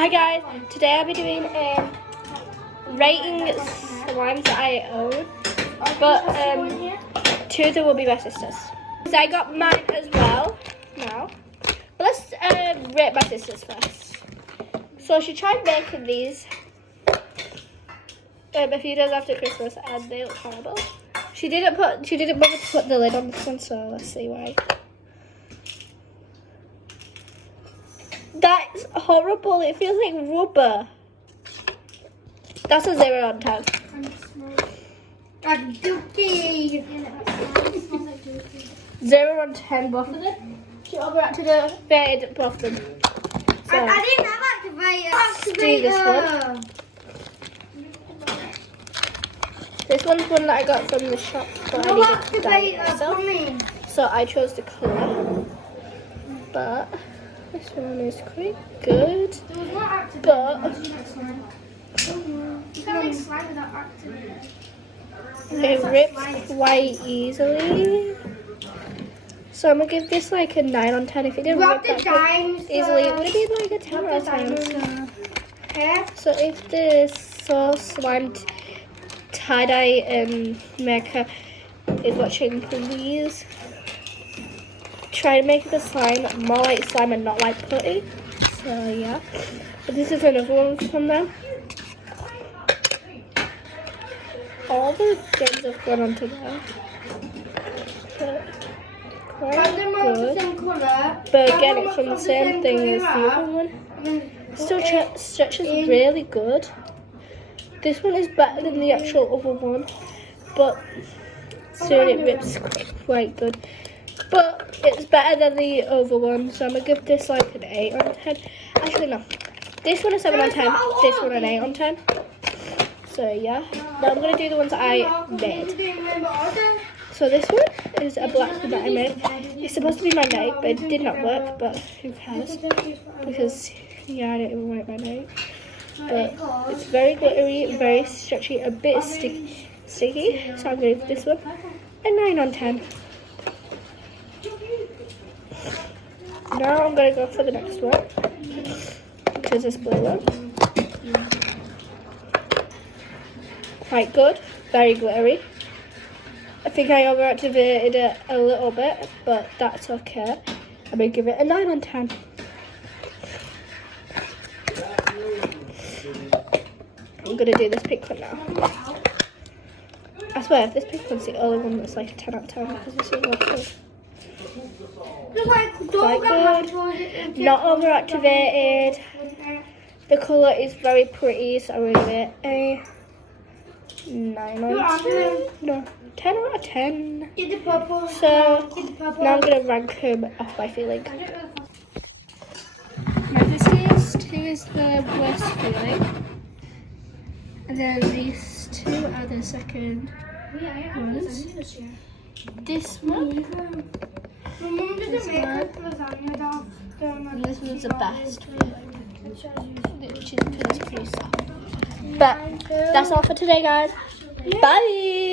Hi guys, today I'll be doing rating slimes that I own, but two of them will be my sisters. So I got mine as well now, but let's rate my sisters first. So she tried making these a few days after Christmas and they look horrible. She didn't bother to put the lid on this one, so let's see why. That's horrible. It feels like rubber. That's a 0 on 10. Like dookie. 0 on 10, both of them. She overactivated both of them. So, I didn't have activator. let's do this one. This one's one that I got from the shop, but I needed to dye it myself. So I chose the colour. But this one is quite good. But it rips quite easily. So I'm gonna give this like a 9 on 10. If it didn't rip that easily, it would have been like a 10 out of 10. So if the Sauce Slime tie-dye maker is watching, please try to make the slime more like slime and not like putty. So yeah, but this is another one from them. All the things have gone onto there. But quite good. But again, it's from the same thing as the other one. Still stretches really good. This one is better than the actual other one, but soon it rips quite good. But it's better than the other one, so I'm going to give this like an 8 on 10. Actually, no. This one a 7 on 10, this one an 8 on 10. So, yeah. Now I'm going to do the ones that I made. So this one is a black one that I made. It's supposed to be my night, but it did not work, but who cares? Because, yeah, I don't even want it my night. But it's very glittery, very stretchy, a bit sticky. So I'm going to give this one a 9 on 10. Now I'm going to go for the next one, which is this blue one. Quite good, very glittery. I think I overactivated it a little bit, but that's okay. I'm going to give it a 9 on 10. I'm going to do this pink one now. I swear, this pink one's the only one that's like a 10 out of 10 because this is all good. Quite good. Not overactivated. The colour is very pretty, so I'm going to give it a 9 on 10. No, 10 out of 10. So now I'm going to rank him off my feeling. Now this is the worst feeling. And then these two are the second ones. This one. And this one's the best feeling, which is because it's pretty soft. But that's all for today, guys. Bye!